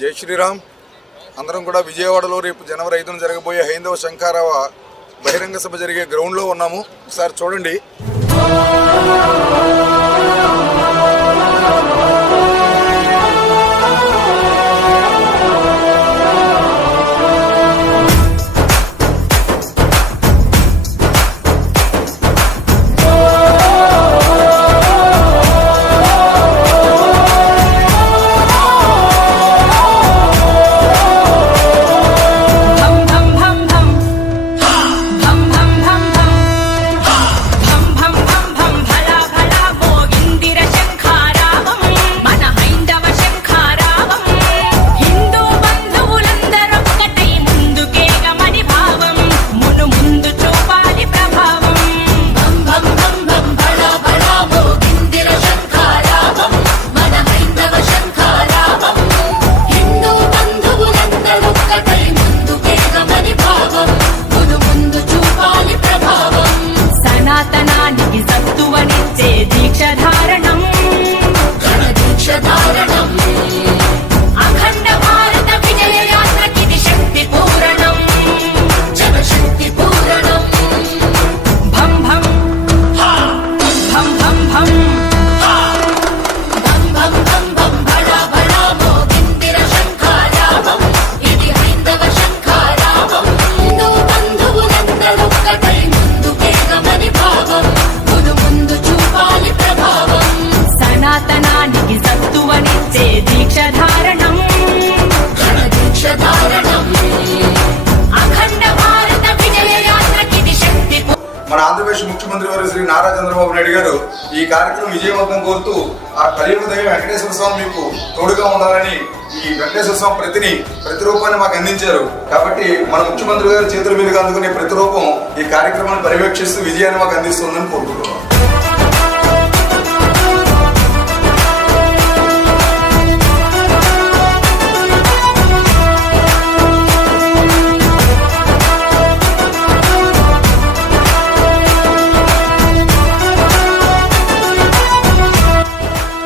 జై శ్రీరామ్. అందరం కూడా విజయవాడలో రేపు జనవరి 5న జరగబోయే హైందవ శంఖారావ బహిరంగ సభ జరిగే గ్రౌండ్లో ఉన్నాము. ఒకసారి చూడండి. మన ఆంధ్రప్రదేశ్ ముఖ్యమంత్రి వారు శ్రీ నారా చంద్రబాబు నాయుడు గారు ఈ కార్యక్రమం విజయవంతం కోరుతూ ఆ కలియుగ దైవం వెంకటేశ్వర స్వామి మీకు తోడుగా ఉండాలని ఈ వెంకటేశ్వర స్వామి ప్రతిరూపాన్ని మాకు అందించారు. కాబట్టి మన ముఖ్యమంత్రి గారి చేతుల మీదుగా అందుకునే ప్రతిరూపం ఈ కార్యక్రమాన్ని పర్యవేక్షిస్తూ విజయాన్ని మాకు అందిస్తుందని కోరుకుంటున్నాం.